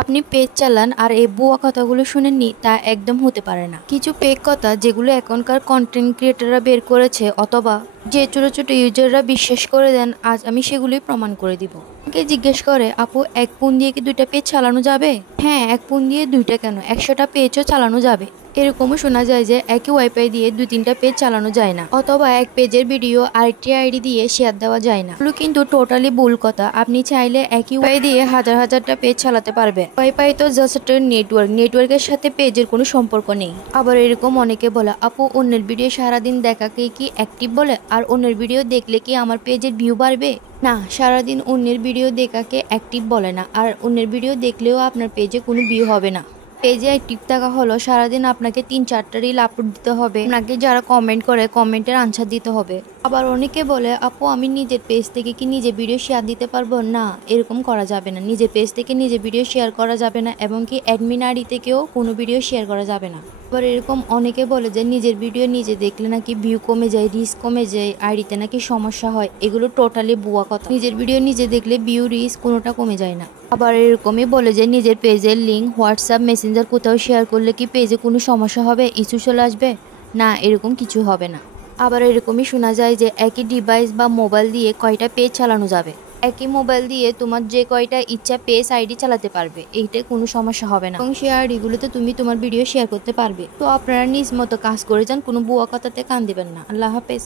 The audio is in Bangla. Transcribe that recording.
আপনি পেজ চালান আর এই ভুয়া কথাগুলো শুনেননি, তা একদম হতে পারে না। কিছু পেক কথা যেগুলো এখনকার কন্টেন্ট ক্রিয়েটররা বের করেছে অথবা যে ছোট ছোট ইউজাররা বিশ্বাস করে দেন, আজ আমি সেগুলোই প্রমাণ করে দিব। আমাকে জিজ্ঞেস করে, আপু এক ফোন দিয়ে কি 2টা পেজ চালানো যাবে? হ্যাঁ, এক ফোন দিয়ে 2টা কেন, 100টা পেজও চালানো যাবে। এরকমও শোনা যায় যে একই ওয়াইফাই দিয়ে 2-3টা পেজ চালানো যায় না, অথবা এক পেজের ভিডিও আরেকটি আইডি দিয়ে শেয়ার দেওয়া যায় না। এগুলো কিন্তু টোটালি ভুল কথা। আপনি চাইলে একই ওয়াইফাই দিয়ে হাজার হাজারটা পেজ চালাতে পারবেন। ওয়াইফাই তো জাস্ট একটা নেটওয়ার্কের সাথে পেজের কোনো সম্পর্ক নেই। আবার এরকম অনেকে বলে, আপু অন্যের ভিডিও সারাদিন দেখাকে কি অ্যাক্টিভ বলে, আর অন্যের ভিডিও দেখলে কি আমার পেজের ভিউ বাড়বে? না, সারাদিন অন্যের ভিডিও দেখাকে অ্যাক্টিভ বলে না, আর অন্যের ভিডিও দেখলেও আপনার পেজে কোনো ভিউ হবে না। পেজে অ্যাক্টিভ থাকা হলো সারাদিন আপনাকে 3-4টা রিল আপলোড দিতে হবে, আপনাকে যারা কমেন্ট করে কমেন্টের আনসার দিতে হবে। আবার অনেকে বলে, আপু আমি নিজের পেজ থেকে কি নিজে ভিডিও শেয়ার দিতে পারবো? না, এরকম করা যাবে না। নিজের পেজ থেকে নিজে ভিডিও শেয়ার করা যাবে না, এবং কি অ্যাডমিন আইডি থেকেও কোনো ভিডিও শেয়ার করা যাবে না। আবার এরকম অনেকে বলে যে নিজের ভিডিও নিজে দেখলে নাকি ভিউ কমে যায়, রিচ কমে যায়, আইডিতে নাকি সমস্যা হয়। এগুলো টোটালি ভুয়া কথা। নিজের ভিডিও নিজে দেখলে ভিউ রিচ কোনোটা কমে যায় না। আবার এরকমই বলে যে নিজের পেজের লিঙ্ক হোয়াটসঅ্যাপ মেসেঞ্জার কোথাও শেয়ার করলে কি পেজে কোনো সমস্যা হবে, ইস্যু চলে আসবে? না, এরকম কিছু হবে না। আবার এরকমই শোনা যায় যে একই ডিভাইস বা মোবাইল দিয়ে কয়টা পেজ চালানো যাবে। একই মোবাইল দিয়ে তোমার যে কয়টা ইচ্ছা পেজ আইডি চালাতে পারবে, এইটা কোনো সমস্যা হবে না, এবং সেই আইডিগুলোতে তুমি তোমার ভিডিও শেয়ার করতে পারবে। তো আপনারা নিজ মতো কাজ করে যান, কোনো ভুয়া কথাতে কান দিবেন না। আল্লাহ হাফেজ।